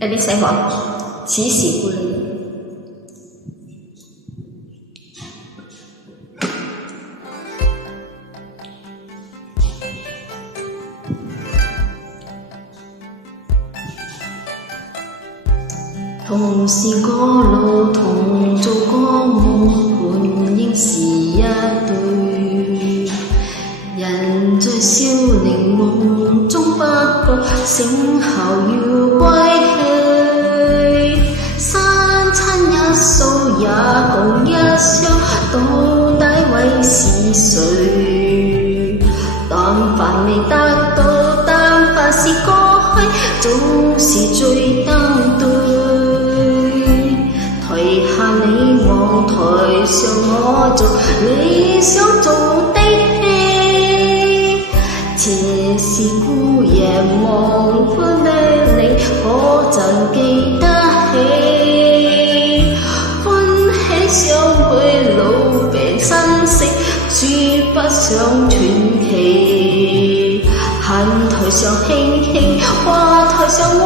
你使話此時故里。同是過路，同做過夢，本應是一對。人在少年夢中不覺，醒後要歸去。三餐一宿也共一雙，到底為是誰？但凡未得到，但凡是過去，總是最登對。台下你望，台上我做，你想做的戲。前事故人忘歡的你，可曾記得起？歡喜相會，老病生死，說不上傳奇。恨台上輕輕，話台上我，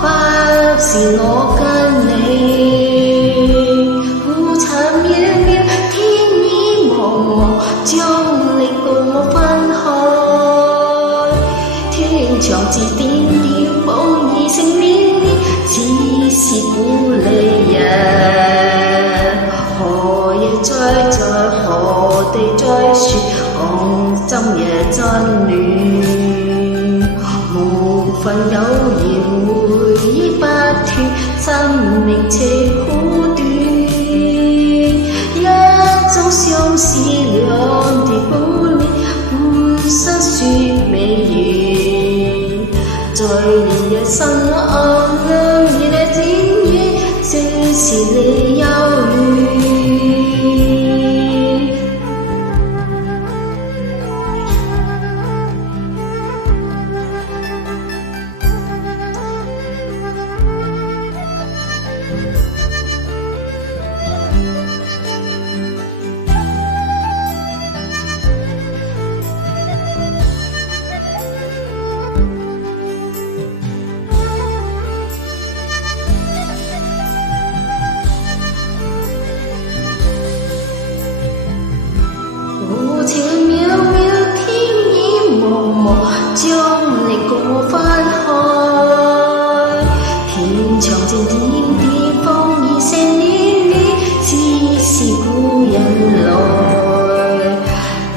不是我跟你。烏塵渺渺，天意茫茫，將你共我分開。天長自點點，風已成綿綿，此是故里人。何夜在，何地在說，講今夜真亂。無份有緣，回憶不斷，生命且苦短。一種相思，兩地故里，半生說美語。在年日生暗亮，熱烈展現，這是你憂慮。無情渺渺，天意茫茫，將你共我分開。天長靜點點，風已成綿綿，只是故人來。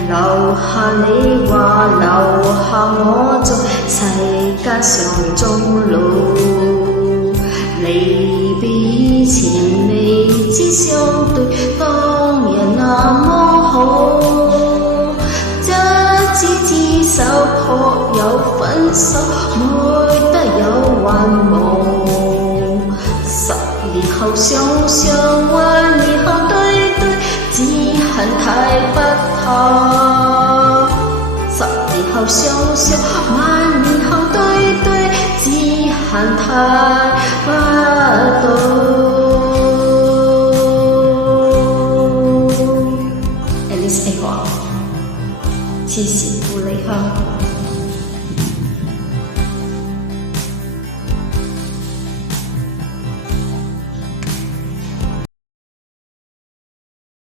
留下你話，留下我在世間上終老。離別以前未知相對，當日那麼好。廝守確有分手，沒得有幻夢。10年後想想，萬年後對對，只恨太不透。10年後想想，萬年後對對，只恨太不到。此時故里鄉。